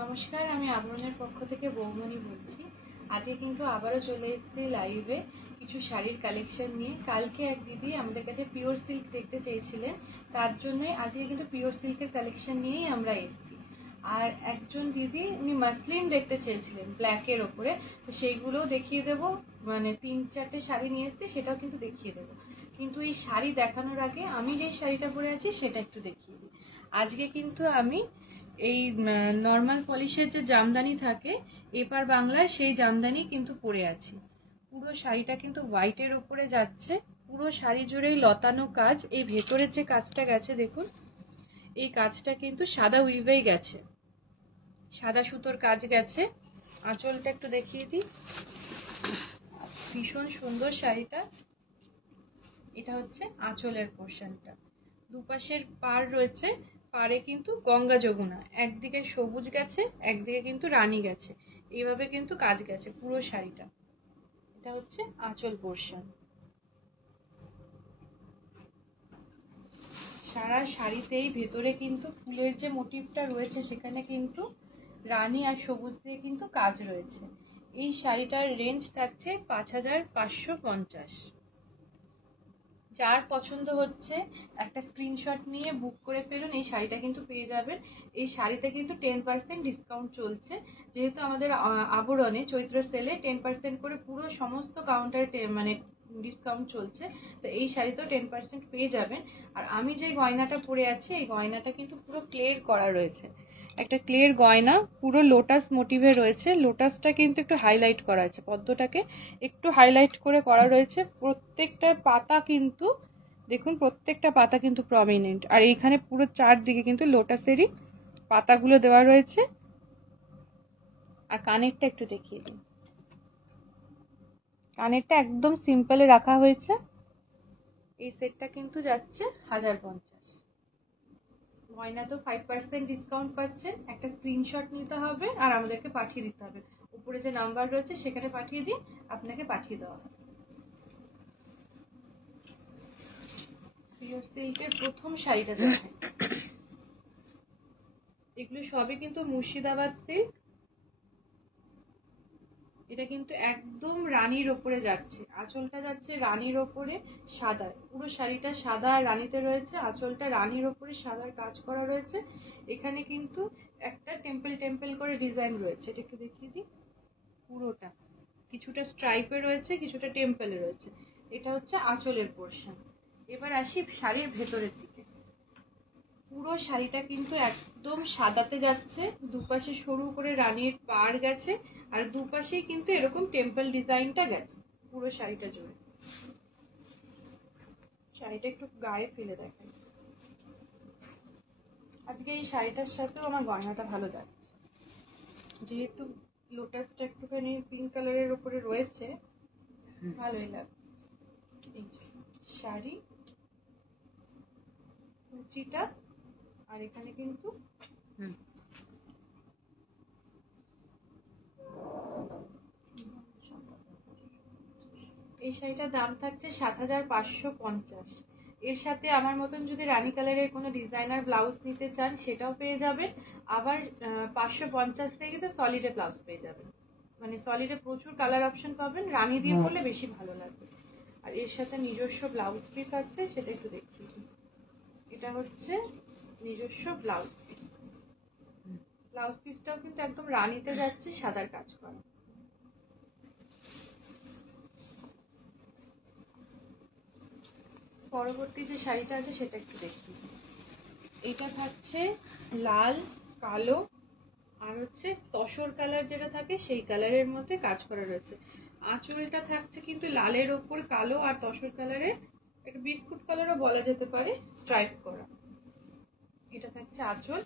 নমস্কার, আমি আবরণের পক্ষ থেকে বৌমনি বলছি। আজকে কিন্তু আবারও চলে এসেছি লাইভে কিছু শাড়ির কালেকশন নিয়ে। কালকে এক দিদি আমাদের কাছে পিওর সিল্ক দেখতে চেয়েছিলেন, তার জন্যই আজকে কিন্তু পিওর সিল্কের কালেকশন নিয়েই আমরা এসেছি। আর একজন দিদি উনি মাসলিন দেখতে চেয়েছিলেন ব্ল্যাকের ওপরে, তো সেইগুলোও দেখিয়ে দেবো। মানে 3-4টে শাড়ি নিয়ে এসেছি, সেটাও কিন্তু দেখিয়ে দেবো। কিন্তু এই শাড়ি দেখানোর আগে আমি যে শাড়িটা পরে আছি সেটা একটু দেখিয়ে দিই। আজকে কিন্তু আমি এই নর্মাল পলিশের যে জামদানি থাকে এপার বাংলার, সেই জামদানি কিন্তু পরে আছি। পুরো শাড়িটা কিন্তু হোয়াইটের ওপরে যাচ্ছে, পুরো শাড়ি জুড়েই লতানো কাজ। এই ভেতরের যে কাজটা গেছে দেখুন, এই কাজটা কিন্তু সাদা উইভেই গেছে, সাদা সুতোর কাজ গেছে। আঁচলটা একটু দেখিয়ে দিই, ভীষণ সুন্দর শাড়িটা। এটা হচ্ছে আঁচলের পোর্শনটা। দুপাশের পাড় রয়েছে, পাড়ে কিন্তু গঙ্গা যমুনা, একদিকে সবুজ গেছে, একদিকে কিন্তু রানী গেছে, এইভাবে কিন্তু কাজ গেছে পুরো শাড়িটা। এটা হচ্ছে আঁচল পোর্শন। সারা শাড়িতেই ভেতরে কিন্তু ফুলের যে মোটিভটা রয়েছে সেখানে কিন্তু রানী আর সবুজ দিয়ে কিন্তু কাজ রয়েছে। এই শাড়িটার রেঞ্জ থাকছে 5550। যার পছন্দ হচ্ছে একটা স্ক্রিনশট নিয়ে বুক করে ফেলুন, এই শাড়িটা কিন্তু পেয়ে যাবেন। এই শাড়িতে কিন্তু 10% ডিসকাউন্ট চলছে, যেহেতু আমাদের আবরণে চৈত্র সেলে 10% করে পুরো সমস্ত কাউন্টারে মানে ডিসকাউন্ট চলছে। তো এই শাড়িতেও 10% পেয়ে যাবেন। আর আমি যে গয়নাটা পরে আছি, এই গয়নাটা কিন্তু পুরো ক্লের করা রয়েছে, একটা ক্লের গয়না, পুরো লোটাস মোটিভে রয়েছে। লোটাসটা কিন্তু একটু হাইলাইট করা আছে, পদ্মটাকে একটু হাইলাইট করে করা রয়েছে। প্রত্যেকটা পাতা কিন্তু দেখুন, প্রত্যেকটা পাতা কিন্তু প্রমিনেন্ট। আর এইখানে পুরো চারদিকে কিন্তু লোটাসেরই পাতাগুলো দেওয়া রয়েছে। আর কানেরটা একটু দেখিয়ে দিন, কানেরটা একদম সিম্পলে রাখা হয়েছে। এই সেটটা কিন্তু যাচ্ছে 1050। গয়নাতেও 5% ডিসকাউন্ট পাচ্ছেন। একটা স্ক্রিনশট নিতে হবে আর আমাদেরকে পাঠিয়ে দিতে হবে, উপরে যে নাম্বার রয়েছে সেখানে পাঠিয়ে দিন, আপনাকে পাঠিয়ে দেওয়া হবে। পিওর সিল্কের প্রথম শাড়িটা দেখেন, এগুলো সবই কিন্তু মুর্শিদাবাদ সিল্ক। এটা কিন্তু একদম রানীর ওপরে যাচ্ছে, আঁচলটা যাচ্ছে রানীর ওপরে সাদা, পুরো শাড়িটা সাদা রানীতে রয়েছে, আঁচলটা রানীর ওপরে সাদার কাজ করা রয়েছে। এখানে কিন্তু একটা টেম্পল টেম্পল করে ডিজাইন রয়েছে, এটা একটু দেখিয়ে দিই। পুরোটা কিছুটা স্ট্রাইপে রয়েছে, কিছুটা টেম্পলে রয়েছে। এটা হচ্ছে আঁচলের পোর্শন। এবার আসি শাড়ির ভেতরের দিকে। পুরো শাড়িটা কিন্তু একদম সাদাতে যাচ্ছে, দুপাশে সরু করে রানীর পাড় গেছে, আর দুপাশেই কিন্তু এরকম টেম্পল ডিজাইনটা গেছে পুরো শাড়িটা জুড়ে। শাড়িটা একটু গায়ে ফেলে দেখেন। আজকে এই শাড়িটার সাথেও আমার গয়নাটা ভালো যাচ্ছে, যেহেতু লোটাসটা একটুখানি পিঙ্ক কালারের উপরে রয়েছে, ভালোই লাগবে। এই শাড়ি কুচিটা, আর এখানে কিন্তু এই শাড়িটার দাম থাকছে 7550। এর সাথে আমার মতন যদি রানী কালারের কোনো ডিজাইনার ব্লাউজ নিতে চান সেটাও পেয়ে যাবেন। আবার 550 থেকে তো সলিডে ব্লাউজ পেয়ে যাবেন, মানে সলিডে প্রচুর কালার অপশন পাবেন, রানী দিয়ে করলে বেশি ভালো লাগবে। আর এর সাথে নিজস্ব ব্লাউজ পিস আছে, সেটা একটু দেখিয়ে দিই। এটা হচ্ছে নিজস্ব ব্লাউজ পিস, ব্লাউজ পিসটাও কিন্তু একদম রানীতে যাচ্ছে, সাদার কাজ করা। পরবর্তী যে শাড়িটা আছে সেটা একটু দেখি। এটা থাকছে লাল, কালো আর হচ্ছে তসর কালার যেটা থাকে সেই কালারের মধ্যে কাজ করা রয়েছে। আঁচলটা থাকছে কিন্তু লালের ওপর কালো আর তসর কালারের, একটা বিস্কুট কালারও বলা যেতে পারে, স্ট্রাইপ করা। এটা থাকছে আঁচল।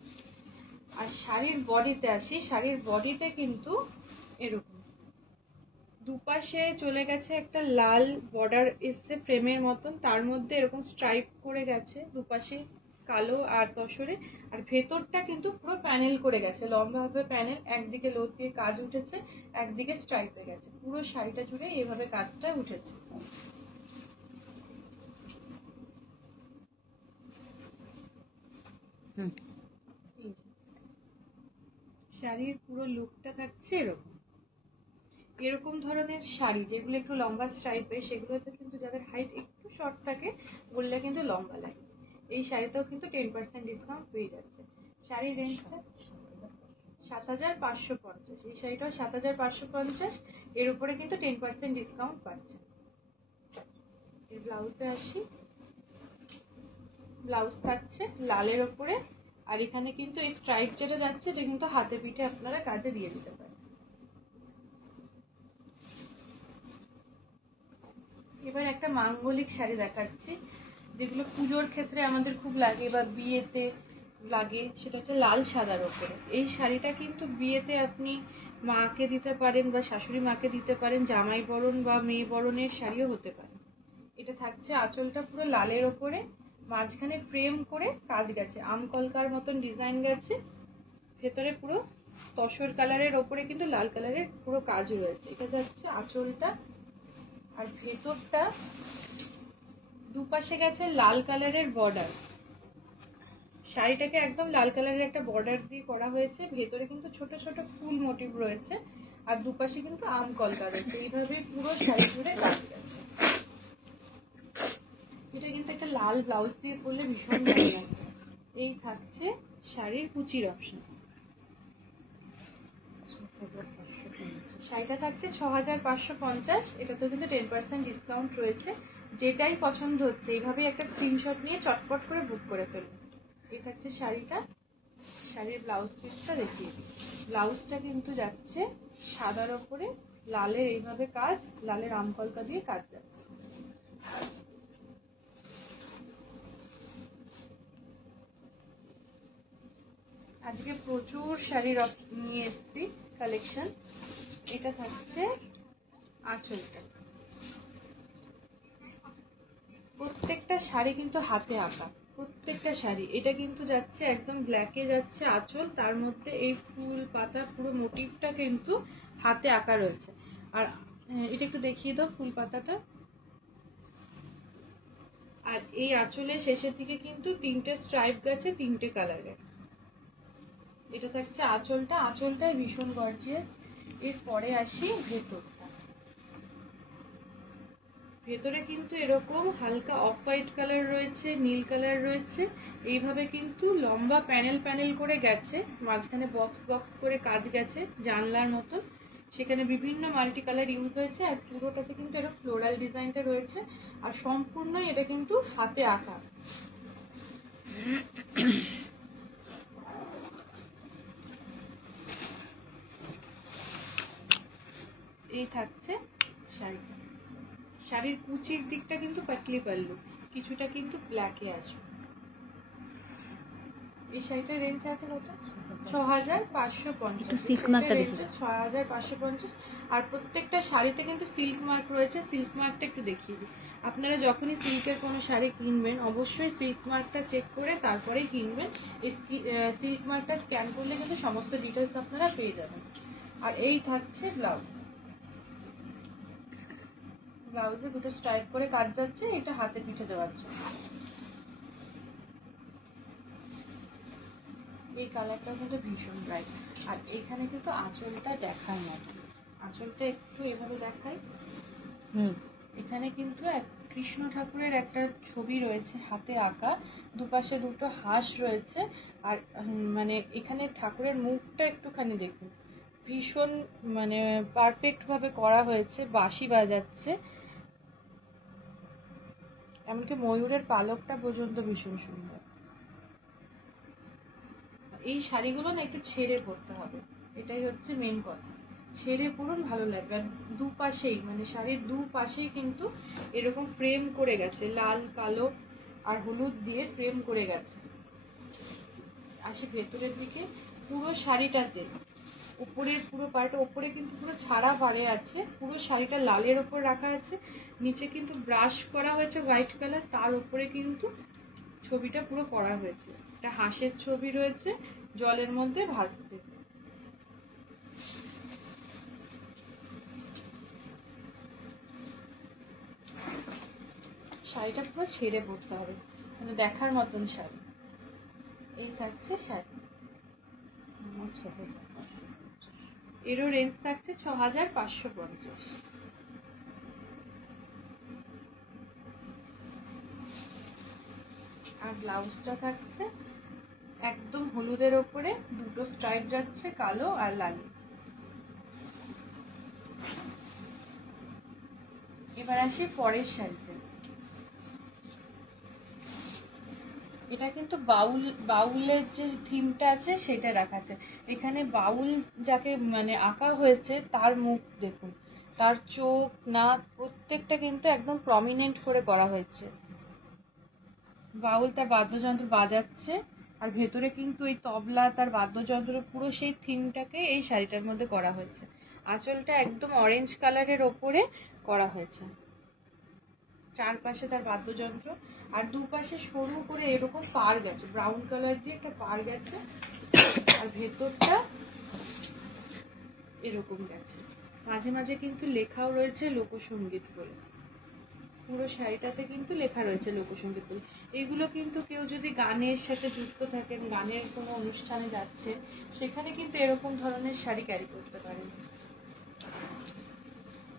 আর শাড়ির বডিতে আসি, শাড়ির বডিতে কিন্তু এরকম দুপাশে চলে গেছে একটা লাল বর্ডার এসছে ফ্রেমের মতন, তার মধ্যে এরকম স্ট্রাইপ করে গেছে দুপাশে কালো আর তসরে। আর ভেতরটা কিন্তু পুরো প্যানেল করে গেছে, লম্বা ভাবে প্যানেল, একদিকে লোদ দিয়ে কাজ উঠেছে, একদিকে স্ট্রাইপ হয়ে গেছে। পুরো শাড়িটা জুড়ে এইভাবে কাজটা উঠেছে। শাড়ির পুরো লুকটা থাকছে এরকম। এরকম ধরনের শাড়ি যেগুলো একটু লম্বা স্ট্রাইপের, সেগুলোতে কিন্তু যাদের হাইট একটু শর্ট থাকে বললে কিন্তু লম্বা লাগে। এই শাড়িটাও কিন্তু 10% ডিসকাউন্ট পেয়ে যাচ্ছে। শাড়ির রেঞ্জটা ৭৫৫০। এই শাড়িটাও ৭৫৫০। এর উপরে কিন্তু 10% ডিসকাউন্ট পাচ্ছে। এর ব্লাউজে আসি, ব্লাউজ থাকছে লালের ওপরে। আর এখানে কিন্তু এই স্ট্রাইপ যেটা যাচ্ছে এটা কিন্তু হাতে পিঠে আপনারা কাজে দিয়ে দিতে পারেন। এবার একটা মাঙ্গলিক শাড়ি দেখাচ্ছি, যেগুলো পুজোর ক্ষেত্রে আমাদের খুব লাগে বা বিয়েতে লাগে, সেটা হচ্ছে লাল সাদার ওপরে। এই শাড়িটা কিন্তু বিয়েতে আপনি মাকে দিতে পারেন বা শাশুড়ি মাকে দিতে পারেন, জামাই বরণ বা মেয়ে বরণের শাড়িও হতে পারে। এটা থাকছে আঁচলটা পুরো লালের ওপরে, মাঝখানে ফ্রেম করে কাজ গেছে, আম কলকার মতন ডিজাইন গেছে। ভেতরে পুরো তসর কালারের ওপরে কিন্তু লাল কালারের পুরো কাজ রয়েছে। এটা যাচ্ছে আঁচলটা। আর ভেতরটা দুপাশে গেছে লাল কালারের বর্ডার, শাড়িটাকে একদম লাল কালারের একটা বর্ডার দিয়ে করা হয়েছে। ভেতরে কিন্তু ছোট ছোট ফুল মোটিভ রয়েছে, আর দুপাশে কিন্তু আম কলকা রয়েছে। এইভাবে পুরো শাড়ি জুড়ে কাজ গেছে। এটা কিন্তু একটা লাল ব্লাউজ দিয়ে পরলে ভীষণ ভালো লাগবে। এই থাকছে শাড়ির কুচির অপশন। শাড়িটা থাকছে ৬৫৫০। এটাতে কিন্তু 10% ডিসকাউন্ট রয়েছে। যেটাই পছন্দ হচ্ছে এইভাবেই একটা স্ক্রিনশট নিয়ে চটপট করে বুক করে ফেলুন। এই থাকছে শাড়িটা। শাড়ির ব্লাউজ পিসটা দেখিয়ে দিই। ব্লাউজটা কিন্তু যাচ্ছে সাদার ওপরে লালের এইভাবে কাজ, লালের আমকলকা দিয়ে কাজ যাচ্ছে। আজকে প্রচুর শাড়ির নিয়ে এসছি কালেকশন। এটা থাকছে আঁচলটা। প্রত্যেকটা শাড়ি কিন্তু হাতে আঁকা, প্রত্যেকটা শাড়ি। এটা কিন্তু যাচ্ছে একদম ব্ল্যাকে যাচ্ছে আঁচল, তার মধ্যে এই ফুল পাতা পুরো মোটিভটা কিন্তু হাতে আঁকা রয়েছে। আর এটা একটু দেখিয়ে দাও ফুল পাতাটা। আর এই আঁচলের শেষের দিকে কিন্তু 3টে স্ট্রাইপ গেছে 3টে কালারের। এটা থাকছে আঁচলটা। আঁচলটাই ভীষণ গর্জিয়াস। এরপরে আসি ভেতরটা। ভেতরে কিন্তু এরকম হালকা অফ হোয়াইট কালার রয়েছে, নীল কালার রয়েছে। এইভাবে কিন্তু লম্বা প্যানেল প্যানেল করে গেছে, মাঝখানে বক্স বক্স করে কাজ গেছে জানলার মতন। সেখানে বিভিন্ন মাল্টি কালার ইউজ হয়েছে। আর পুরোটাতে কিন্তু এরকম ফ্লোরাল ডিজাইনটা রয়েছে। আর সম্পূর্ণই এটা কিন্তু হাতে আঁকা। এই থাকছে শাড়িটা। শাড়ির কুচির দিকটা কিন্তু পাতলি পাল্লু, কিছুটা কিন্তু ব্ল্যাকে আসবে। এই শাড়িটার রেঞ্জ আছে কত? ৬৫৫০। ৬৫৫০। আর প্রত্যেকটা শাড়িতে কিন্তু সিল্ক মার্ক রয়েছে। সিল্ক মার্কটা একটু দেখিয়ে দিই। আপনারা যখনই সিল্কের কোনো শাড়ি কিনবেন অবশ্যই সিল্ক মার্কটা চেক করে তারপরেই কিনবেন। এই সিল্ক মার্কটা স্ক্যান করলে কিন্তু সমস্ত ডিটেলস আপনারা পেয়ে যাবেন। আর এই থাকছে ব্লাউজ। ব্লাউজে দুটো স্ট্রাইপ করে কাজ যাচ্ছে, এটা হাতে পিঠে দেওয়ার জন্য। এই কালারটাও কিন্তু ভীষণ ব্রাইট। আর এখানে কিন্তু আঁচলটা দেখায় না, আঁচলটা একটু এভাবে দেখাই। এখানে কিন্তু কৃষ্ণ ঠাকুরের একটা ছবি রয়েছে হাতে আঁকা, দুপাশে দুটো হাঁস রয়েছে। আর মানে এখানে ঠাকুরের মুখটা একটুখানি দেখুন, ভীষণ মানে পারফেক্ট ভাবে করা হয়েছে, বাঁশি বাজাচ্ছে, এমনকি ময়ূরের পালকটা পর্যন্ত ভীষণ সুন্দর। এই শাড়িগুলো না একটু ছেড়ে পরতে হবে, এটাই হচ্ছে মেন কথা। ছেড়ে পরুন, ভালো লাগবে। আর দুপাশেই মানে শাড়ির দুপাশেই কিন্তু এরকম ফ্রেম করে গেছে, লাল কালো আর হলুদ দিয়ে ফ্রেম করে গেছে। আসি ভেতরের দিকে, পুরো শাড়িটাতে উপরের পুরো পাড়টা, উপরে কিন্তু পুরো ছাড়া পাড়ে আছে, পুরো শাড়িটা লালের ওপর রাখা আছে, নিচে কিন্তু ব্রাশ করা হয়েছে হোয়াইট কালার, তার উপরে কিন্তু ছবিটা পুরো করা হয়েছে। একটা হাঁসের ছবি রয়েছে জলের মধ্যে ভাসতে। শাড়িটা পুরো ছেড়ে পড়তে হবে, মানে দেখার মতন শাড়ি। এই থাকছে শাড়ি, এরও রেঞ্জ থাকছে 6550। আর ব্লাউজটা থাকছে একদম হলুদের ওপরে দুটো স্ট্রাইপ যাচ্ছে, কালো আর লাল। এবার আসি পরের শাড়িতে। এটা কিন্তু বাউলের যে থিমটা আছে সেটা রাখা আছে। এখানে বাউল যাকে মানে আঁকা হয়েছে তার মুখ দেখুন, তার চোখ নাক প্রত্যেকটা কিন্তু একদম প্রমিনেন্ট করে করা হয়েছে। বাউল তার বাদ্যযন্ত্র বাজাচ্ছে, আর ভেতরে কিন্তু এই তবলা তার বাদ্যযন্ত্র, পুরো সেই থিমটাকে এই শাড়িটার মধ্যে করা হয়েছে। আঁচলটা একদম অরেঞ্জ কালারের ওপরে করা হয়েছে, চারপাশে তার বাদ্যযন্ত্র, আর দুপাশে সরু করে এরকম পাড় গেছে, ব্রাউন কালার দিয়ে একটা পাড় গেছে, আর ভেতরটা এরকম গেছে। মাঝে মাঝে কিন্তু লেখাও রয়েছে লোকসঙ্গীত বলে, পুরো শাড়িটাতে কিন্তু লেখা রয়েছে লোকসঙ্গীত বলে। এগুলো কিন্তু কেউ যদি গানের সাথে যুক্ত থাকেন, গানের কোনো অনুষ্ঠানে যাচ্ছে, সেখানে কিন্তু এরকম ধরনের শাড়ি ক্যারি করতে পারেন।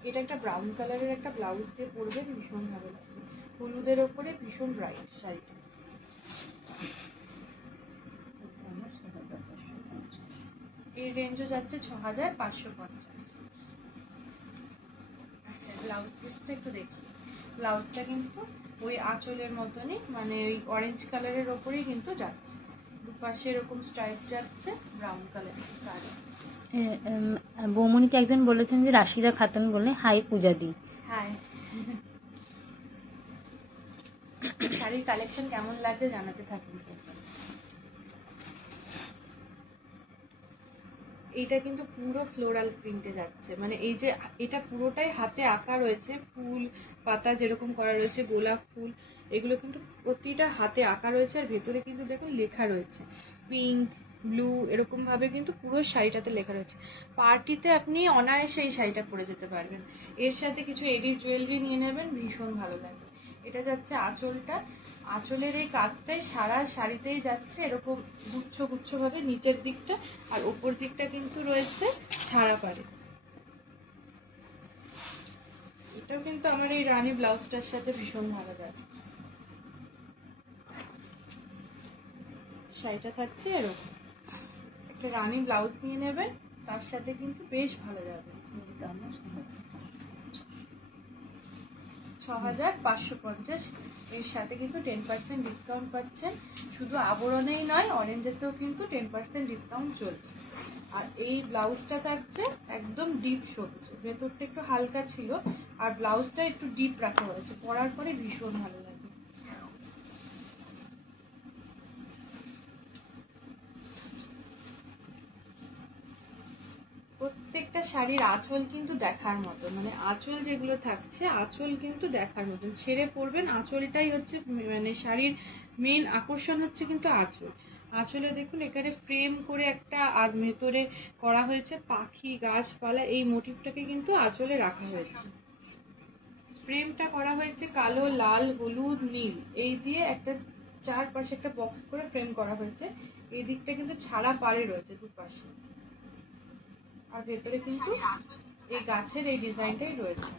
এটা একটা ব্রাউন কালারের একটা ব্লাউজ দিয়ে পরবেন, ভীষণ ভালো লাগবে, হলুদের ওপরে ভীষণ ব্রাইট শাড়িটা। এই রেঞ্জও যাচ্ছে 6550। আচ্ছা, ব্লাউজ পিসটা একটু দেখি। ব্লাউজটা কিন্তু ওই আঁচলের মতনই, মানে ওই অরেঞ্জ কালারের ওপরেই কিন্তু যাচ্ছে, দুপাশে এরকম স্ট্রাইপ যাচ্ছে ব্রাউন কালারের শাড়ি। বৌমনিকে একজন বলেছেন যে রাশিদা খাতুন বলে, হাই পূজা দি। হাই। শাড়ির কালেকশন কেমন লাগছে জানাতে থাকুন। এইটা কিন্তু পুরো ফ্লোরাল প্রিন্টে যাচ্ছে, মানে এই যে এটা পুরোটাই হাতে আঁকা রয়েছে, ফুল পাতা যেরকম করা রয়েছে, গোলাপ ফুল, এগুলো কিন্তু প্রতিটা হাতে আঁকা রয়েছে। আর ভেতরে কিন্তু দেখুন লেখা রয়েছে পিঙ্ক ব্লু, এরকম ভাবে কিন্তু পুরো শাড়িটাতে লেখা রয়েছে। পার্টিতে আপনি অনায়াসে এই শাড়িটা পরে যেতে পারবেন, এর সাথে কিছু এডি জুয়েলারি নিয়ে নেবেন, ভীষণ ভালো লাগবে। এটা যাচ্ছে আঁচলটা, আঁচলের এই কাজটাই সারা শাড়িতেই যাচ্ছে এরকম গুচ্ছ গুচ্ছ ভাবে নিচের দিকটা, আর উপর দিকটা কিন্তু রয়েছে ছাড়া পাড়ে। এটাও কিন্তু আমার এই রানী ব্লাউজটার সাথে ভীষণ ভালো যাচ্ছে। শাড়িটা থাকছে এরকম, একটা রানী ব্লাউজ নিয়ে নেবেন, তার সাথে কিন্তু বেশ ভালো যাবে। 6550, এর সাথে কিন্তু 10% ডিসকাউন্ট পাচ্ছেন। শুধু আবরণেই নয়, অরেঞ্জেসেও কিন্তু 10% ডিসকাউন্ট চলছে। আর এই ব্লাউজটা থাকছে একদম ডিপ সবুজ, ভেতরটা একটু হালকা ছিল, আর ব্লাউজটা একটু ডিপ রাখা হয়েছে, পরার পরে ভীষণ ভালো লাগে। প্রত্যেকটা শাড়ির আঁচল কিন্তু দেখার মতো, মানে আঁচল যেগুলো থাকছে আঁচল কিন্তু দেখার মতন, ছেড়ে পরবেন, আঁচলটাই হচ্ছে মানে শাড়ির মেন আকর্ষণ হচ্ছে কিন্তু আঁচল। আঁচলে দেখুন এখানে ফ্রেম করে একটা আর ভেতরে করা হয়েছে পাখি গাছপালা, এই মোটিভটাকে কিন্তু আঁচলে রাখা হয়েছে। ফ্রেমটা করা হয়েছে কালো লাল হলুদ নীল, এই দিয়ে একটা চারপাশে একটা বক্স করে ফ্রেম করা হয়েছে। এই দিকটা কিন্তু ছাড়া পাড়ে রয়েছে দুপাশে, আর ভেতরে কিন্তু এই গাছের এই ডিজাইনটাই রয়েছে।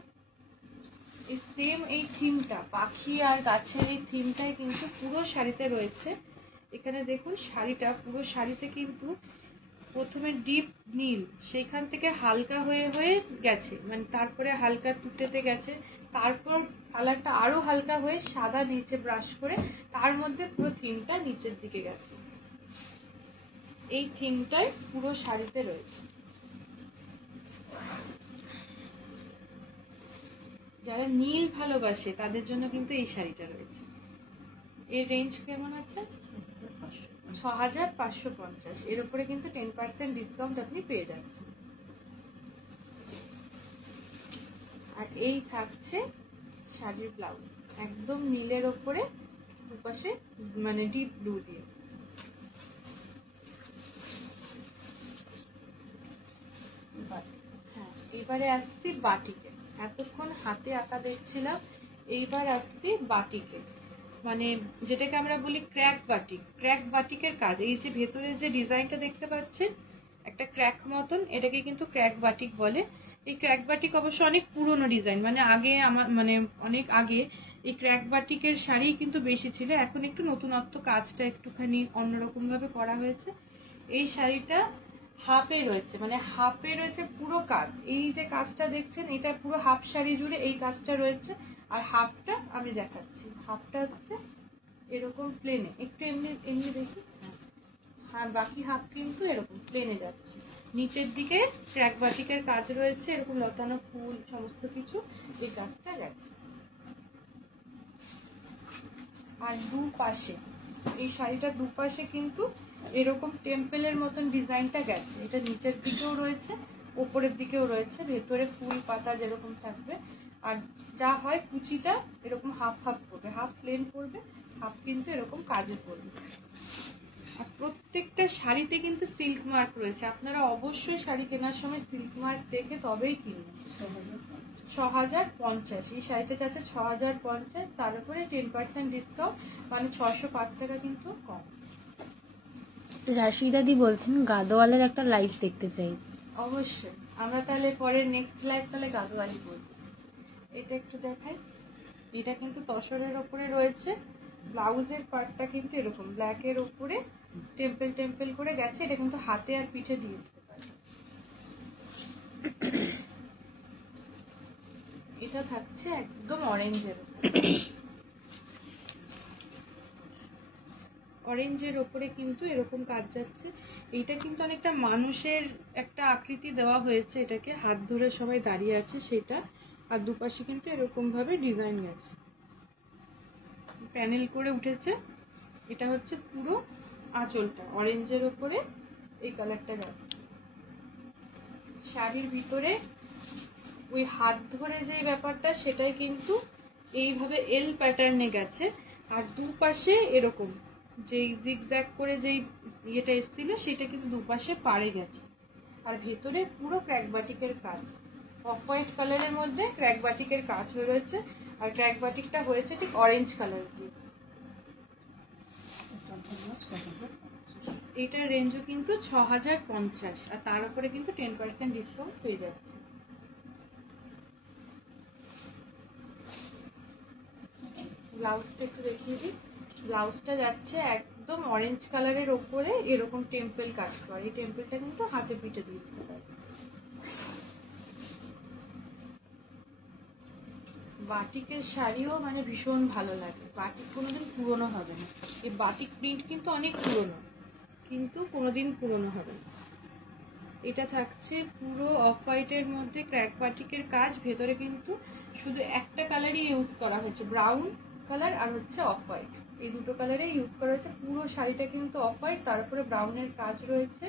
এই সেম এই থিমটা, পাখি আর গাছের এই থিমটাই কিন্তু পুরো শাড়িতে রয়েছে। এখানে দেখুন শাড়িটা, পুরো শাড়িতে কিন্তু প্রথমে ডিপ নীল, সেইখান থেকে হালকা হয়ে হয়ে গেছে, মানে তারপরে হালকা তুতেতে গেছে, তারপর কালারটা আরো হালকা হয়ে সাদা নিচে ব্রাশ করে, তার মধ্যে পুরো থিমটা নিচের দিকে গেছে। এই থিমটাই পুরো শাড়িতে রয়েছে। যারা নীল ভালোবাসে তাদের জন্য কিন্তু এই শাড়িটা রয়েছে। এর রেঞ্জ কেমন আছে? 6550। এর উপরে কিন্তু 10% ডিসকাউন্ট আপনি পেয়ে যাচ্ছেন। আর এই থাকছে শাড়ির ব্লাউজ, একদম নীলের ওপরে দুপাশে মানে ডিপ ব্লু দিয়ে। হ্যাঁ, এবারে আসছি বাটিকে। এতক্ষণ হাতে আঁকা দেখছিলাম, এইবার আসছি বাটিকে, মানে যেটাকে আমরা বলি ক্র্যাক বাটিক। ক্র্যাক বাটিকের কাজ, এই যে ভেতরের যে ডিজাইনটা দেখতে পাচ্ছেন একটা ক্র্যাক মতন, এটাকে কিন্তু ক্র্যাক বাটিক বলে। এই ক্র্যাক বাটিক অবশ্য অনেক পুরনো ডিজাইন, মানে আগে আমার মানে অনেক আগে এই ক্র্যাক বাটিকের শাড়ি কিন্তু বেশি ছিল। এখন একটু নতুনত্ব, কাজটা একটুখানি অন্যরকম ভাবে করা হয়েছে। এই শাড়িটা হাফে রয়েছে, মানে হাফে রয়েছে পুরো কাজ। এই যে কাজটা দেখছেন এটা পুরো হাফ শাড়ি জুড়ে এই কাজটা রয়েছে। আর হাফটা আমি দেখাচ্ছি, হাফটা হচ্ছে এরকম প্লেনে, একটু এমনি এমনি দেখি। হ্যাঁ, বাকি হাফ কিন্তু এরকম প্লেনে যাচ্ছে। নিচের দিকে ক্র্যাক বাটিকের কাজ রয়েছে, এরকম লতানো ফুল সমস্ত কিছু, এই কাজটা গেছে। আর দুপাশে এই শাড়িটার দুপাশে কিন্তু এরকম টেম্পলের মতন ডিজাইনটা গেছে। এটা নিচের দিকেও রয়েছে, উপরের দিকেও রয়েছে, ভেতরে ফুল পাতা যেরকম থাকবে। আর যা হয় কুচিটা এরকম হাফ হাফ করবে, হাফ প্লেন করবে, হাফ কিন্তু এরকম কাজে করবে। আর প্রত্যেকটা শাড়িতে কিন্তু সিল্ক মার্ক রয়েছে। আপনারা অবশ্যই শাড়ি কেনার সময় সিল্ক মার্ক দেখে তবেই কিনবেন। 6050, এই শাড়িটা যাচ্ছে 6050, তার উপরে 10% ডিসকাউন্ট, মানে 605 টাকা কিন্তু কম। রাশিদাদি বলছেন গাদোয়ালের একটা লাইভ দেখতে চাই। অবশ্যই, আমরা তাহলে পরের নেক্সট লাইভ তাহলে গাদোয়ালি করব। এটা একটু দেখাই। এটা কিন্তু তসরের ওপরে রয়েছে। ব্লাউজের পার্টটা কিন্তু এরকম ব্ল্যাকের ওপরে টেম্পল টেম্পল করে গেছে। এটা কিন্তু হাতে আর পিঠে দিয়ে দিতে পারে। এটা থাকছে একদম অরেঞ্জের, অরেঞ্জের ওপরে কিন্তু এরকম কাজ যাচ্ছে। এইটা কিন্তু অনেকটা মানুষের একটা আকৃতি দেওয়া হয়েছে, এটাকে হাত ধরে সবাই দাঁড়িয়ে আছে সেটা। আর দুপাশে কিন্তু এরকম ভাবে ডিজাইন গেছে, প্যানেল করে উঠেছে। এটা হচ্ছে পুরো আঁচলটা অরেঞ্জের ওপরে এই কালারটা যাচ্ছে। শাড়ির ভিতরে ওই হাত ধরে যে ব্যাপারটা সেটাই কিন্তু এইভাবে এল প্যাটার্নে গেছে। আর দুপাশে এরকম যেই জিগজ্যাগ করে যেই ইয়েটা এসেছিল সেটা কিন্তু দুপাশে পাড়ে গেছে। আর ভেতরে পুরো ক্র্যাক বাটিকের কাজ, অফ হোয়াইট কালারের মধ্যে ক্র্যাক বাটিকের কাজ হয়ে রয়েছে। আর ক্র্যাক বাটিকটা হয়েছে ঠিক অরেঞ্জ কালার দিয়ে। এটার রেঞ্জও কিন্তু 6050, আর তার উপরে কিন্তু 10% ডিসকাউন্ট পেয়ে যাচ্ছে। ব্লাউজটা একটু দেখিয়ে দিই। ব্লাউজটা যাচ্ছে একদম অরেঞ্জ কালারের ওপরে এরকম টেম্পল কাজ করে। এই টেম্পলটা কিন্তু হাতে পিঠে দিয়ে দিতে পারে। বাটিকের শাড়িও মানে ভীষণ ভালো লাগে। বাটিক কোনোদিন পুরনো হবে না। এই বাটিক প্রিন্ট কিন্তু অনেক পুরনো, কিন্তু কোনোদিন পুরনো হবে না। এটা থাকছে পুরো অফ হোয়াইটের মধ্যে ক্র্যাক বাটিকের কাজ। ভেতরে কিন্তু শুধু একটা কালারই ইউজ করা হয়েছে, ব্রাউন কালার আর হচ্ছে অফ হোয়াইট, এই দুটো কালারে ইউজ করা হয়েছে। পুরো শাড়িটা কিন্তু অফ হোয়াইট, তার উপরে ব্রাউনের কাজ রয়েছে।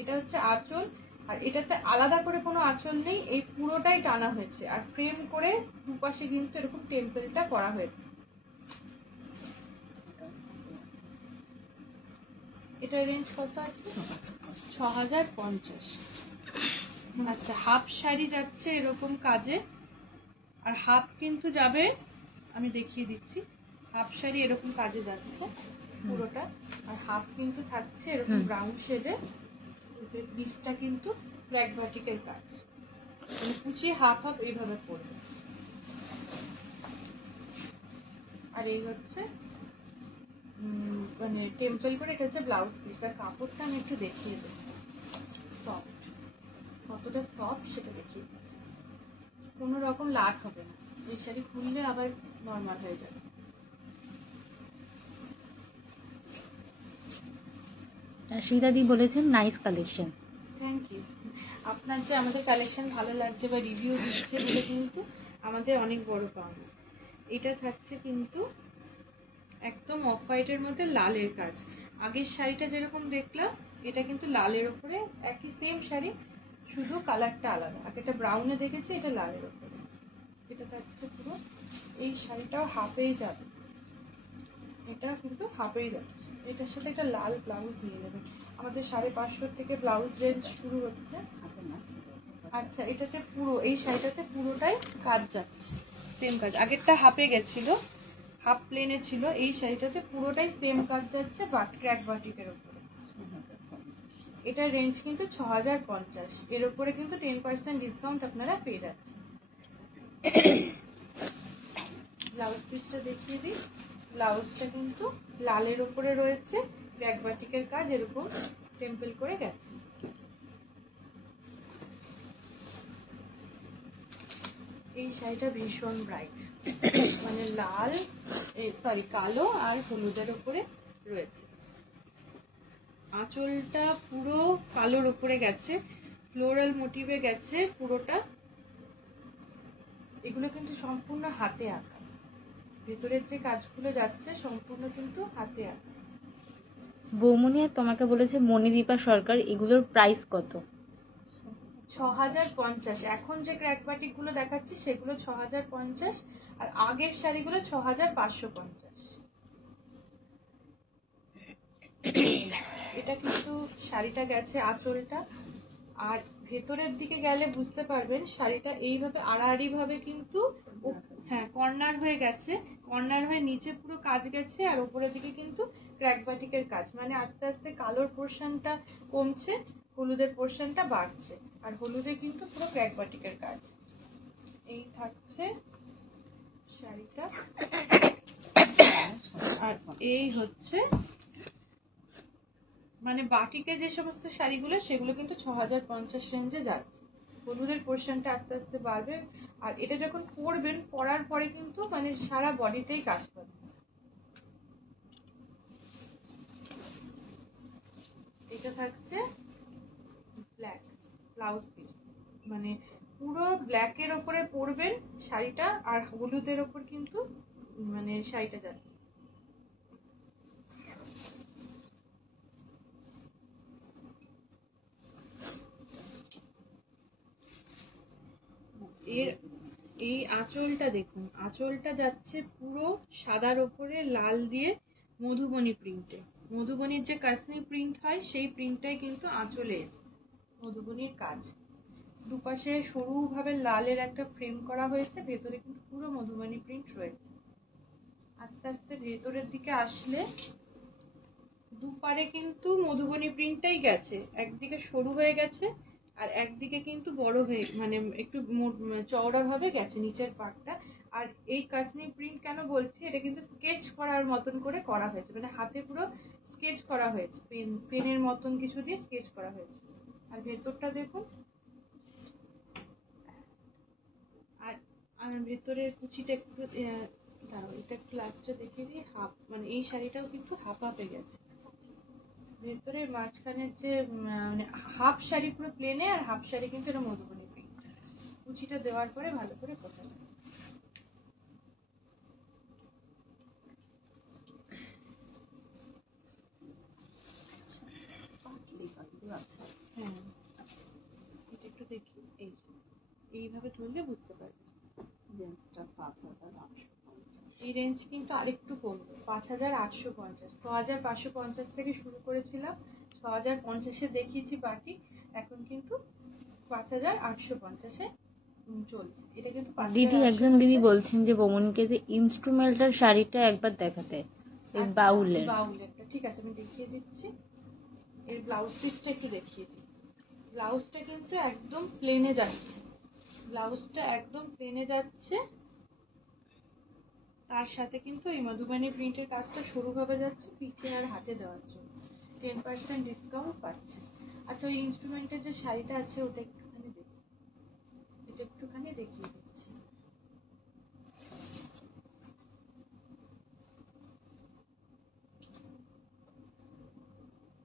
এটা হচ্ছে আঁচল, আর এটাতে আলাদা করে কোনো আঁচল নেই, এই পুরোটাই টানা হয়েছে। আর ফ্রেম করে দুপাশে কিন্তু এরকম টেম্পলটা করা হয়েছে। এটার রেঞ্জ কত আছে? 6050। আচ্ছা, হাফ শাড়ি যাচ্ছে এরকম কাজে, আর হাফ কিন্তু যাবে, আমি দেখিয়ে দিচ্ছি। হাফ শাড়ি এরকম কাজে যাচ্ছে পুরোটা, আর হাফ কিন্তু থাকছে এরকম ব্রাউন শেডে। নিচটা কিন্তু ব্ল্যাক বাটিকের কাজ, মানে কুচিয়ে হাফ হাফ এইভাবে পড়বে। আর এই হচ্ছে মানে টেম্পল করে, এটা হচ্ছে ব্লাউজ পিস। আর কাপড়টা আমি একটু দেখিয়ে দেবো, সফট, কতটা সফট সেটা দেখিয়ে দিচ্ছি। কোনো রকম লাট হবে না, এই শাড়ি খুললে আবার নর্মাল হয়ে যাবে। রাশিদাদি বলেছেন নাইস কালেকশন। Thank you. আপনার যে আমাদের কালেকশন ভালো লাগছে বা রিভিউ দিচ্ছে বলে কিন্তু আমাদের অনেক বড় পাওনা। এটা থাকছে কিন্তু একদম অফ হোয়াইটের মধ্যে লালের কাজ। আগের শাড়িটা যেরকম দেখলাম, এটা কিন্তু লালের ওপরে একই সেম শাড়ি, শুধু কালারটা আলাদা। আগেটা ব্রাউনে দেখেছি, এটা লালের ওপরে। এটা থাকছে পুরো, এই শাড়িটাও হাফেই যাবে, এটা কিন্তু হাফেই যাচ্ছে। এটার সাথে একটা লাল ব্লাউজ নিয়ে নেবেন। আমাদের 550 থেকে ব্লাউজ রেঞ্জ শুরু হচ্ছে। আচ্ছা, এটাতে পুরো, এই শাড়িটাতে পুরোটাই কাজ যাচ্ছে, সেম কাজ। আগেরটা হাফে গেছিল, হাফ প্লেনে ছিল, এই শাড়িটাতে পুরোটাই সেম কাজ যাচ্ছে, ক্র্যাক বাটিকের উপরে। এটার রেঞ্জ কিন্তু 6050, এর উপরে কিন্তু 10% ডিসকাউন্ট আপনারা পেয়ে যাচ্ছেন। ব্লাউজ পিসটা দেখিয়ে দিই। ব্লাউজটা কিন্তু লালের উপরে রয়েছে, ক্র্যাক বাটিকের কাজ এরকম টেম্পল করে গেছে। এই শাড়িটা ভীষণ ব্রাইট, মানে লাল, সরি কালো আর হলুদের উপরে রয়েছে। আঁচলটা পুরো কালোর উপরে গেছে, ফ্লোরাল মোটিভে গেছে পুরোটা। এগুলো কিন্তু সম্পূর্ণ হাতে আঁকা, ভেতরের যে কাজগুলো যাচ্ছে সম্পূর্ণ কিন্তু হাতে আঁকা। বৌমনি আর তোমাকে বলেছে মণিদীপা সরকার, এগুলোর প্রাইস কত? 6050। এখন যে ক্র্যাক বাটিক গুলো দেখাচ্ছি সেগুলো 6050, আর আগের শাড়িগুলো 6550। এটা কিন্তু শাড়িটা গেছে আঁচলটা, আর ভেতরের দিকে গেলে বুঝতে পারবেন শাড়িটা এইভাবে আড়াআড়ি ভাবে কিন্তু, হ্যাঁ কর্নার হয়ে গেছে, কর্নার হয়ে নিচে পুরো কাজ গেছে, আর উপরের দিকে কিন্তু ক্র্যাক বাটিকের কাজ। মানে আস্তে আস্তে কালোর পোর্শনটা কমছে, হলুদের পোর্শনটা বাড়ছে, আর হলুদে কিন্তু পুরো ক্র্যাক বাটিকের কাজ। এই থাকছে শাড়িটা, আর এই হচ্ছে মানে বাটিকে যে সমস্ত শাড়িগুলো সেগুলো কিন্তু 6050 রেঞ্জে যাচ্ছে। হলুদের পোর্শনটা আস্তে আস্তে বাড়বে, আর এটা যখন পরবেন, পরার পরে কিন্তু মানে সারা বডিতেই কাজ পাবে। এটা থাকছে ব্ল্যাক ব্লাউজ পিস, মানে পুরো ব্ল্যাকের ওপরে পরবেন শাড়িটা, আর হলুদের ওপর কিন্তু মানে শাড়িটা যাচ্ছে। এর এই আঁচলটা দেখুন, আঁচলটা যাচ্ছে পুরো সাদার ওপরে লাল দিয়ে মধুবনী প্রিন্টে। মধুবনীর যে কাশ্মীর প্রিন্ট হয় সেই প্রিন্টটাই কিন্তু আঁচলে এসছে, মধুবনীর কাজ। দুপাশে সরু ভাবে লালের একটা ফ্রেম করা হয়েছে, ভেতরে কিন্তু পুরো মধুবনী প্রিন্ট রয়েছে। আস্তে আস্তে ভেতরের দিকে আসলে দুপারে কিন্তু মধুবনী প্রিন্টটাই গেছে, একদিকে সরু হয়ে গেছে আর একদিকে কিন্তু বড় হয়ে মানে একটু চওড়া ভাবে গেছে নিচের পাটটা। আর এই কাশ্মীর প্রিন্ট কেন বলছি, এটা কিন্তু স্কেচ করার মতন করে করা হয়েছে, মানে হাতে পুরো স্কেচ করা হয়েছে, পেনের মতন কিছু দিয়ে স্কেচ করা হয়েছে। আর ভেতরটা দেখুন, আর ভেতরের কুচিটা একটু দাঁড়াও, এটা একটু লাস্টে দেখিয়ে দিই। হাফ মানে এই শাড়িটাও কিন্তু হাফ হাফে গেছে, ভেতরে মাঝখানের যে মানে হাফ শাড়ি পুরো প্লেনে, আর হাফ শাড়ি কিন্তু এটা মধুবনী প্রিন্ট। কুচিটা দেওয়ার পরে ভালো করে কষা যাবে। হ্যাঁ, এটা একটু দেখি, এইভাবে ধরলে বুঝতে পারবে। রেঞ্জটা 5850, এই রেঞ্জ কিন্তু আরেকটু কমবে, 5850। 6550 থেকে শুরু করেছিলাম, 6050-এ দেখিয়েছি বাটিক, এখন কিন্তু 5850-এ চলছে। এটা কিন্তু দিদি, একজন দিদি বলছেন যে বৌমনিকে যে ইনস্ট্রুমেন্টাল শাড়িটা একবার দেখাতে, এই বাউলেরটা। ঠিক আছে, আমি দেখিয়ে দিচ্ছি। এর ব্লাউজ পিসটা একটু দেখিয়ে দিই। ব্লাউজটা কিন্তু একদম প্লেনে যাচ্ছে, ব্লাউজটা একদম প্লেনে যাচ্ছে, তার সাথে কিন্তু এই মধুবানী প্রিন্টের কাজটা সরুভাবে যাচ্ছে পিঠে আর হাতে দেওয়ার জন্য 10% ডিসকাউন্ট পাচ্ছে। আচ্ছা, ওই ইনস্ট্রুমেন্টের যে শাড়িটা আছে ওটা একটুখানি দেখি, এটা একটুখানি দেখিয়ে দিচ্ছি।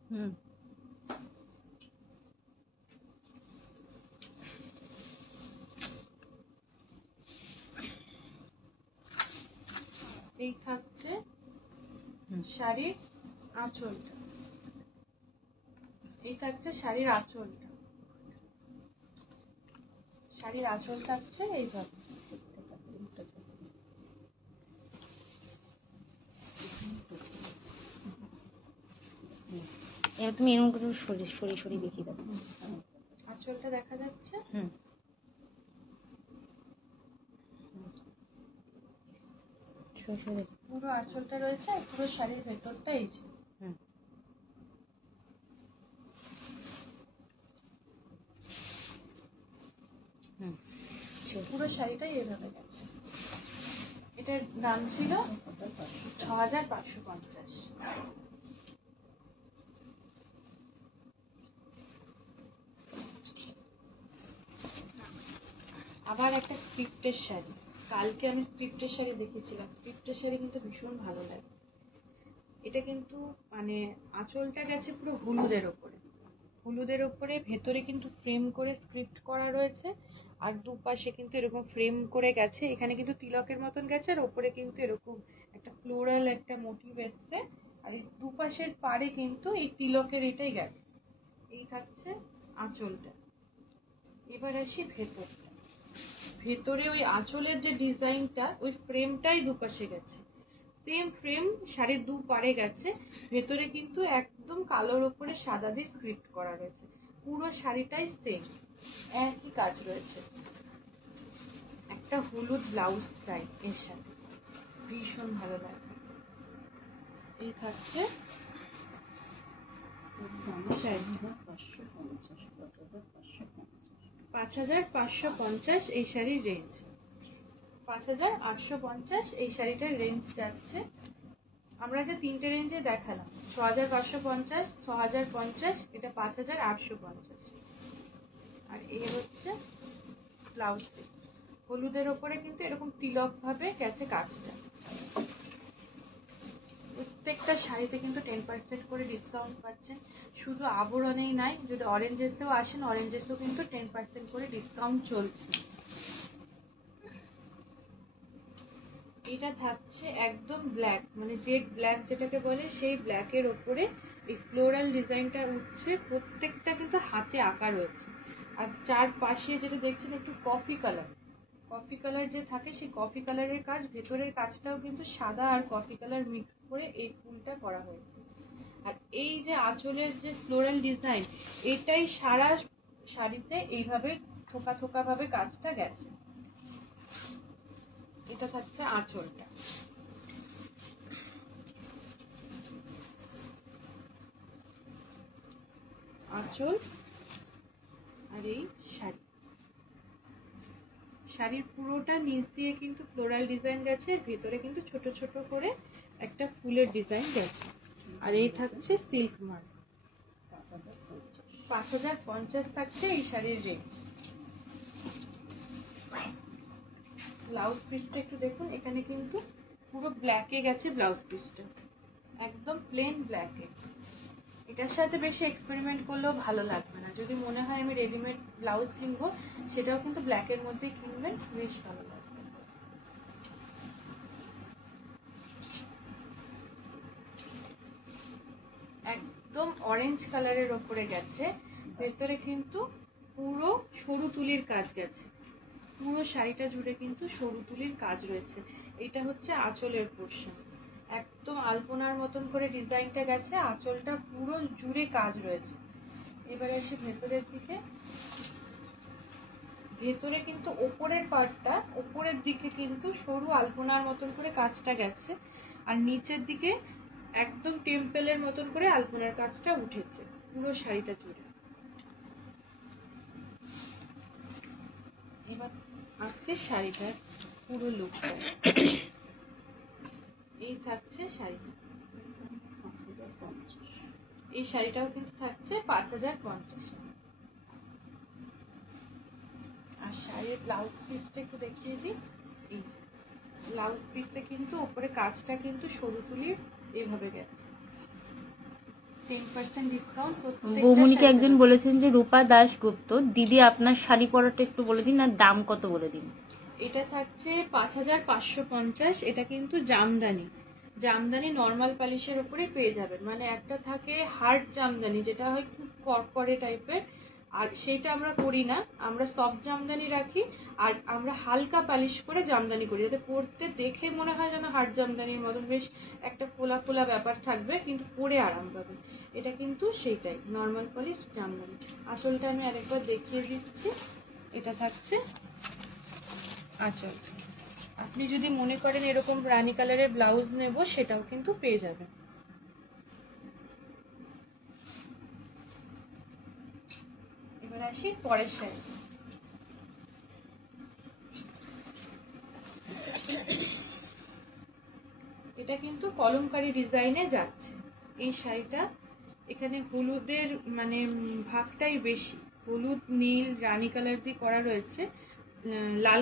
হুম, এই থাকছে হুম। শাড়ির আঁচলটা, এই থাকছে শাড়ির আঁচলটা। শাড়ির আঁচল থাকছে এইভাবে। এবার তুমি এরকম করে সরি দেখিয়ে দাও। আঁচলটা দেখা যাচ্ছে। হুম, সরি। পুরো আঁচলটা রয়েছে আর পুরো শাড়ির ভেতরটা এই যে। হুম, হুম, পুরো শাড়িটাই এভাবে গেছে। এটার দাম ছিল 6550। আবার একটা স্ক্রিপ্টের শাড়ি, কালকে আমি স্ক্রিপ্টের শাড়ি দেখেছিলাম। স্ক্রিপ্টের শাড়ি কিন্তু ভীষণ ভালো লাগে। এটা কিন্তু মানে আঁচলটা গেছে পুরো হলুদের ওপরে, হলুদের ওপরে ভেতরে কিন্তু ফ্রেম করে স্ক্রিপ্ট করা রয়েছে, আর দুপাশে কিন্তু এরকম ফ্রেম করে গেছে। এখানে কিন্তু তিলকের মতন গেছে, আর ওপরে কিন্তু এরকম একটা ফ্লোরাল একটা মোটিভ এসছে, আর এই দুপাশের পাড়ে কিন্তু এই তিলকের এটাই গেছে। এই থাকছে আঁচলটা। এবার আসি ভেতরটা। ভেতরে ওই আঁচলের যে ডিজাইনটা, ওই ফ্রেমটাই দুপাশে গেছে, সেম ফ্রেম শাড়ির দু পাড়ে গেছে। ভেতরে কিন্তু একদম কালোর ওপরে সাদা দিয়ে স্ক্রিপ্ট করা রয়েছে। পুরো শাড়িটাই সেম, একই কাজ রয়েছে। একটা হলুদ ব্লাউজ চাই এর সাথে, ভীষণ ভালো লাগে। এই থাকছে 5550 এই শাড়ির রেঞ্জ। 5850 এই শাড়িটার রেঞ্জ যাচ্ছে। আমরা যে তিনটে রেঞ্জে দেখালাম, 6550, 6050, এটা 5850। আর এই হচ্ছে ব্লাউজ পিস, হলুদের ওপরে কিন্তু এরকম তিলক ভাবে গেছে কাজটা। প্রত্যেকটা শাড়িতে কিন্তু 10% করে ডিসকাউন্ট পাচ্ছেন। শুধু আবরণেই নাই, যদি অরেঞ্জেসেও আসেন, অরেঞ্জেসেও কিন্তু 10% করে ডিসকাউন্ট চলছে। এটা থাকছে একদম ব্ল্যাক, মানে জেড ব্ল্যাক যেটাকে বলে, সেই ব্ল্যাকের ওপরে এই ফ্লোরাল ডিজাইনটা উঠছে। প্রত্যেকটা কিন্তু হাতে আঁকা রয়েছে। আর চারপাশে যেটা দেখছেন একটু কফি কালার, কফি কালার যে থাকে সেই কফি কালারের কাজ, ভেতরের কাজটাও কিন্তু সাদা আর কফি কালার মিক্স করে এই ফুলটা করা হয়েছে। আর এই যে আঁচলের যে ফ্লোরাল ডিজাইন, এটাই সারা শাড়িতে এইভাবে থোকা থোকা ভাবে কাজটা গেছে। এটা থাকছে আঁচলটা। আঁচল আর এই শাড়ি, শাড়ির পুরোটা নিচ দিয়ে কিন্তু ফ্লোরাল ডিজাইন গেছে, ভেতরে কিন্তু ছোট ছোট করে একটা ফুলের ডিজাইন গেছে। আর এই থাকছে সিল্ক মার্ক। 5050 থাকছে এই শাড়ির রেঞ্জ। ব্লাউজ পিসটা একটু দেখুন, এখানে কিন্তু পুরো ব্ল্যাকে গেছে ব্লাউজ পিসটা, একদম প্লেন ব্ল্যাকে। এটার সাথে বেশি এক্সপেরিমেন্ট করলেও ভালো লাগবে না। যদি মনে হয় আমি রেডিমেড ব্লাউজ কিনবো, সেটাও কিন্তু ব্ল্যাকের মধ্যেই কিনবেন, বেশ ভালো লাগবে। একদম অরেঞ্জ কালারের ওপরে গেছে, ভেতরে কিন্তু পুরো সরু তুলির কাজ গেছে। পুরো শাড়িটা জুড়ে কিন্তু সরু তুলির কাজ রয়েছে। এটা হচ্ছে আঁচলের পোর্শন, একদম আলপনার মতন করে ডিজাইনটা গেছে, আঁচলটা পুরো জুড়ে কাজ রয়েছে। এবারে আসি ভেতরের দিকে। ভেতরে কিন্তু ওপরের পার্টটা, ওপরের দিকে কিন্তু সরু আলপনার মতন করে কাজটা গেছে, আর নিচের দিকে একদম টেম্পলের মতন করে আলপনার কাজটা উঠেছে পুরো শাড়িটা জুড়ে। এবার আসছে শাড়িটার পুরো লুকটা। এই থাকছে শাড়িটা, এই শাড়িটাও কিন্তু থাকছে 5050। আর শাড়ির ব্লাউজ পিসটা একটু দেখিয়ে দিই। এই ব্লাউজ পিসে কিন্তু উপরে কাজটা কিন্তু সরু তুলির এইভাবে গেছে। 10% ডিসকাউন্ট। বৌমনিকে একজন বলেছেন যে রূপা দাশগুপ্ত দিদি আপনার শাড়ি পরাটা একটু বলে দিন আর দাম কত বলে দিন। এটা থাকছে 5550। এটা কিন্তু জামদানি, জামদানি নর্মাল পলিশের উপরে পেয়ে যাবেন। মানে একটা থাকে হার্ড জামদানি, যেটা হয় খুব করকরে টাইপের, আর সেটা আমরা করি না, আমরা সফট জামদানি রাখি। আর আমরা হালকা পালিশ করে জামদানি করি, যাতে পরতে দেখে মনে হয় যেন হার্ড জামদানির মতন বেশ একটা ফোলা ফোলা ব্যাপার থাকবে, কিন্তু পরে আরাম পাবে। এটা কিন্তু সেইটাই নর্মাল পলিশ জামদানি। আসলটা আমি আরেকবার দেখিয়ে দিচ্ছি। এটা থাকছে আঁচল। আপনি যদি মনে করেন এরকম রানী কালারের ব্লাউজ নেব, সেটাও কিন্তু পেয়ে যাবেন। এবার আসি পরের শাড়ি। এটা কিন্তু কলমকারী ডিজাইনে যাচ্ছে এই শাড়িটা। এখানে হলুদের মানে ভাগটাই বেশি, হলুদ নীল রানী কালার দিয়ে করা রয়েছে, লাল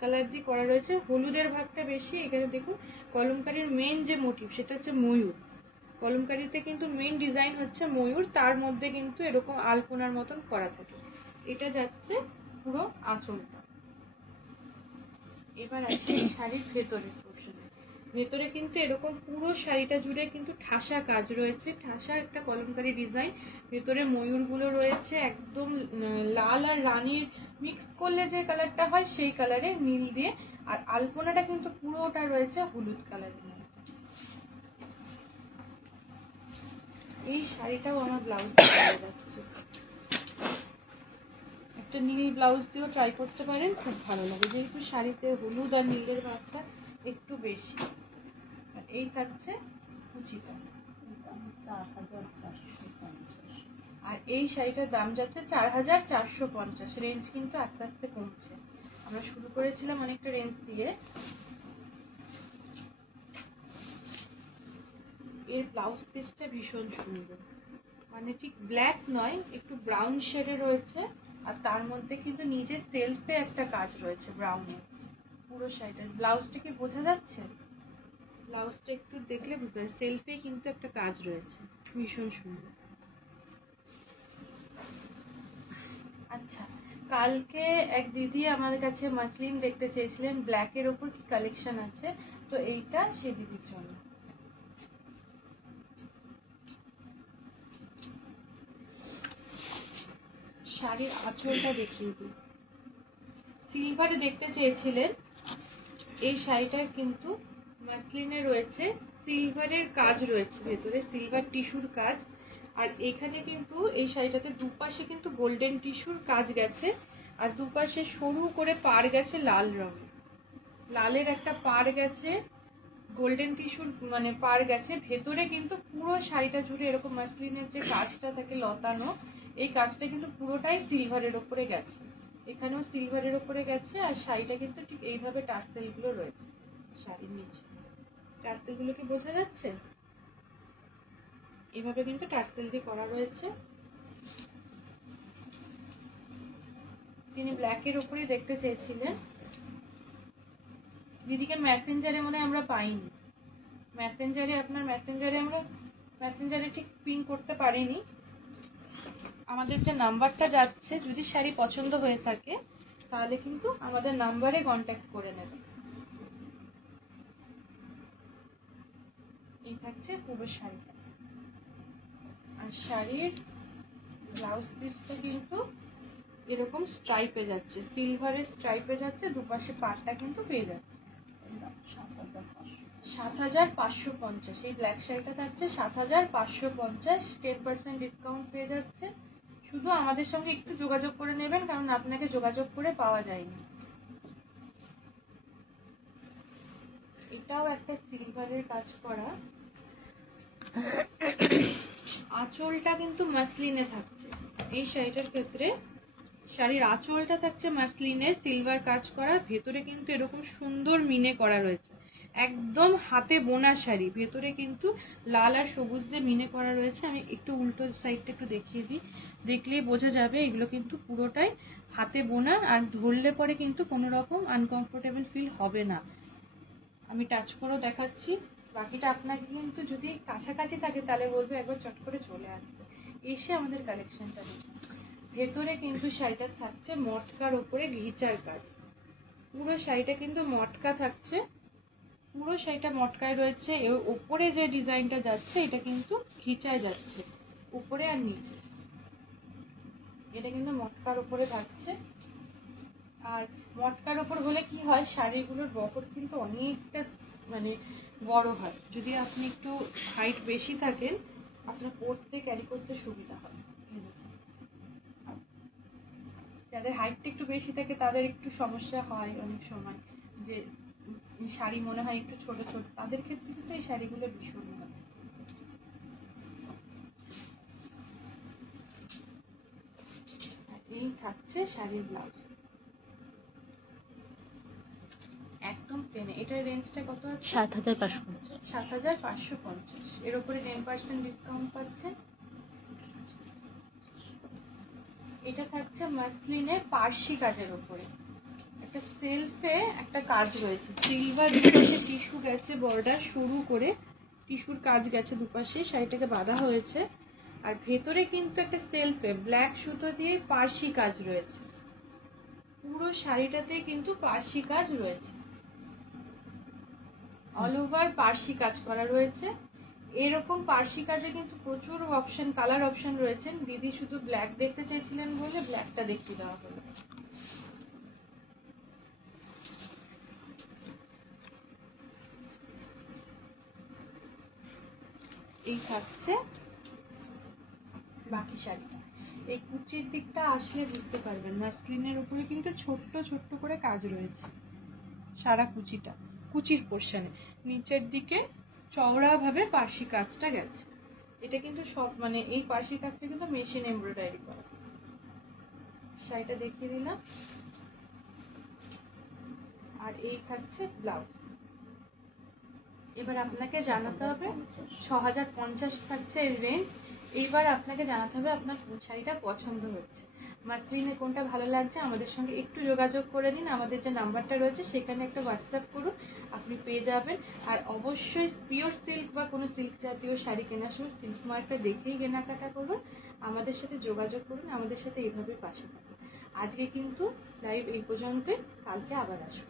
কালার দিয়ে করা রয়েছে, হলুদের ভাগটা বেশি। এখানে দেখুন কলমকারীর মেন যে মোটিভ সেটা হচ্ছে ময়ূর। কলমকারীতে কিন্তু মেন ডিজাইন হচ্ছে ময়ূর, তার মধ্যে কিন্তু এরকম আলপনার মতন করা থাকে। এটা যাচ্ছে পুরো আঁচলটা। এবার আসি শাড়ির ভেতরের পোর্শনে। ভেতরে কিন্তু এরকম পুরো শাড়িটা জুড়ে কিন্তু ঠাসা কাজ রয়েছে, ঠাসা একটা কলমকারী ডিজাইন। ভেতরে ময়ূরগুলো রয়েছে একদম লাল আর রানীর মিক্স করলে যে কালারটা হয় সেই কালারে নীল দিয়ে। আর আলপনাটা কিন্তু পুরোটা রয়েছে হলুদ কালারের। এই শাড়িটাও আমার ব্লাউজ যাচ্ছে, একটা নীল ব্লাউজ দিয়েও ট্রাই করতে পারেন, খুব ভালো লাগে, যেহেতু শাড়িতে হলুদ আর নীলের ভাগটা একটু বেশি। আর এই থাকছে কুচিটা, 4450। আর এই শাড়িটার দাম যাচ্ছে 4450। রেঞ্জ কিন্তু আস্তে আস্তে কমছে, আমরা শুরু করেছিলাম অনেকটা রেঞ্জ দিয়ে। এর ব্লাউজ পিসটা ভীষণ সুন্দর, মানে ঠিক ব্ল্যাক নয়, একটু ব্রাউন শেডে রয়েছে। আর তার মধ্যে কিন্তু নিজের সেলফে একটা কাজ রয়েছে ব্রাউনে পুরো শাড়িটার। ব্লাউজটা কি বোঝা যাচ্ছে? ব্লাউজটা একটু দেখলে বুঝতে পারবে, সেলফে কিন্তু একটা কাজ রয়েছে, ভীষণ সুন্দর। আচ্ছা, কালকে এক দিদি আমাদের কাছে মাসলিন দেখতে চেয়েছিলেন, ব্ল্যাকের ওপর কি কালেকশন আছে, তো এইটা সেই দিদির জন্য। শাড়ির আঁচলটা দেখিয়ে দিই। সিলভারে দেখতে চেয়েছিলেন, এই শাড়িটা কিন্তু মাসলিনে রয়েছে, সিলভারের কাজ রয়েছে, ভেতরে সিলভার টিস্যুর কাজ। আর এখানে কিন্তু এই শাড়িটাতে দুপাশে কিন্তু গোল্ডেন টিস্যুর কাজ গেছে, আর দুপাশে সরু করে পাড় গেছে লাল রঙের, লালের একটা পাড় গেছে, গোল্ডেন টিস্যুর মানে পাড় গেছে। ভেতরে কিন্তু পুরো শাড়িটা জুড়ে এরকম মাসলিনের যে কাজটা থাকে লতানো, এই কাজটা কিন্তু পুরোটাই সিলভারের ওপরে গেছে, এখানেও সিলভারের ওপরে গেছে। আর শাড়িটা কিন্তু ঠিক এইভাবে টার্সেল গুলো রয়েছে শাড়ির নিচে। টার্সেল গুলো কি বোঝা যাচ্ছে? এইভাবে কিন্তু টার্সেল দিয়ে করা রয়েছে। তিনি ব্ল্যাকের উপরে দেখতে চেয়েছিলেন। দিদিকে মেসেঞ্জারে মনে আমরা পাইনি, মেসেঞ্জারে ঠিক পিন করতে পারিনি। আমাদের যে নাম্বারটা যাচ্ছে, যদি শাড়ি পছন্দ হয়ে থাকে তাহলে কিন্তু আমাদের নাম্বারে কন্ট্যাক্ট করে নেবেন। এই থাকছে পুরো শাড়িটা। আর শাড়ির ব্লাউজ পিসটা কিন্তু এরকম স্ট্রাইপে যাচ্ছে, সিলভারের স্ট্রাইপে যাচ্ছে, দুপাশে পাটটা কিন্তু পেয়ে যাচ্ছে 7550। এই ব্ল্যাক শাড়িটা থাকছে 7550, 10% ডিসকাউন্ট পেয়ে যাচ্ছে। শুধু আমাদের সঙ্গে একটু যোগাযোগ করে নেবেন, কারণ আপনাকে যোগাযোগ করে পাওয়া যায়নি। এটাও একটা সিলভারের কাজ করা, আঁচলটা কিন্তু মাসলিনে থাকছে এই শাড়িটার ক্ষেত্রে। শাড়ির আঁচলটা থাকছে মাসলিনে, সিলভার কাজ করা, ভেতরে কিন্তু এরকম সুন্দর মিনে করা রয়েছে। একদম হাতে বোনা শাড়ি, ভেতরে কিন্তু লাল আর সবুজ দিয়ে মিনে করা রয়েছে। আমি একটু উল্টো সাইডটা একটু দেখিয়ে দিই, দেখলেই বোঝা যাবে এগুলো কিন্তু পুরোটাই হাতে বোনা, আর ধরলে পরে কিন্তু কোনো রকম আনকমফোর্টেবল ফিল হবে না। আমি টাচ করেও দেখাচ্ছি, বাকিটা আপনাকে কিন্তু যদি কাছাকাছি থাকে তাহলে বলবো একবার চট করে চলে আসবে, এসে আমাদের কালেকশনটা দেখুন। ভেতরে কিন্তু শাড়িটা থাকছে মটকার ওপরে ঘিচার কাজ, পুরো শাড়িটা কিন্তু মটকা থাকছে, পুরো শাড়িটা মটকায় রয়েছে। এর ওপরে যে ডিজাইনটা যাচ্ছে এটা কিন্তু ঘিচায় যাচ্ছে উপরে আর নিচে, এটা কিন্তু মটকার ওপরে থাকছে। আর মটকার ওপর হলে কি হয়, শাড়িগুলোর বহর কিন্তু অনেকটা মানে বড় হয়। যদি আপনি একটু হাইট বেশি থাকেন আপনার পরতে ক্যারি করতে সুবিধা হয়। যাদের হাইটটা একটু বেশি থাকে তাদের একটু সমস্যা হয় অনেক সময়, যে শাড়ি মনে হয় একটু ছোট ছোট, তাদের ক্ষেত্রে কিন্তু এই শাড়িগুলো ভীষণ ভালো। এই থাকছে শাড়ির ব্লাউজ, একদম প্লেনে। এটার রেঞ্জটা কত আছে? 7,550। 7,550। এর উপরে 10% ডিসকাউন্ট পাচ্ছে। এটা থাকছে মাসলিনের পার্সি কাজের উপরে, একটা সেলফে একটা কাজ রয়েছে, সিলভার দুপাশে টিস্যু গেছে বর্ডার শুরু করে, টিস্যুর কাজ গেছে দুপাশে, শাড়িটাকে বাঁধা হয়েছে। আর ভেতরে কিন্তু একটা সেলফে ব্ল্যাক সুতো দিয়ে পার্সি কাজ রয়েছে, পুরো শাড়িটাতে কিন্তু পার্সি কাজ রয়েছে, অল ওভার পার্সি কাজ করা রয়েছে। এরকম পার্সি কাজে কিন্তু প্রচুর অপশন, কালার অপশন রয়েছে। দিদি শুধু ব্ল্যাক দেখতে চেয়েছিলেন বলে ব্ল্যাকটা দেখিয়ে দেওয়া হলো। এই থাকছে বাকি শাড়িটা। এই কুচির দিকটা আসলে বুঝতে পারবেন, মাসলিনের উপরে কিন্তু ছোট্ট ছোট্ট করে কাজ রয়েছে সারা কুচিটা, কুচির পোর্শনে নিচের দিকে চওড়া ভাবে পার্সি কাজটা গেছে। এটা কিন্তু সব মানে এই পার্সি কাজটা কিন্তু মেশিন এমব্রয়ডারি করা। শাড়িটা দেখিয়ে দিলাম। আর এই থাকছে ব্লাউজ। এবার আপনাকে জানাতে হবে 6,050 থাকছে এর রেঞ্জ। এইবার আপনাকে জানাতে হবে আপনার কোন শাড়িটা পছন্দ হচ্ছে, মাসলিনে কোনটা ভালো লাগছে। আমাদের সঙ্গে একটু যোগাযোগ করে নিন, আমাদের যে নাম্বারটা রয়েছে সেখানে একটা হোয়াটসঅ্যাপ করুন, আপনি পেয়ে যাবেন। আর অবশ্যই পিওর সিল্ক বা কোনো সিল্ক জাতীয় শাড়ি কেনার সময় সিল্ক মার্কটা দেখেই কেনাকাটা করুন, আমাদের সাথে যোগাযোগ করুন, আমাদের সাথে এইভাবে পাশে থাকুন। আজকে কিন্তু লাইভ এই পর্যন্তই, কালকে আবার আসুন।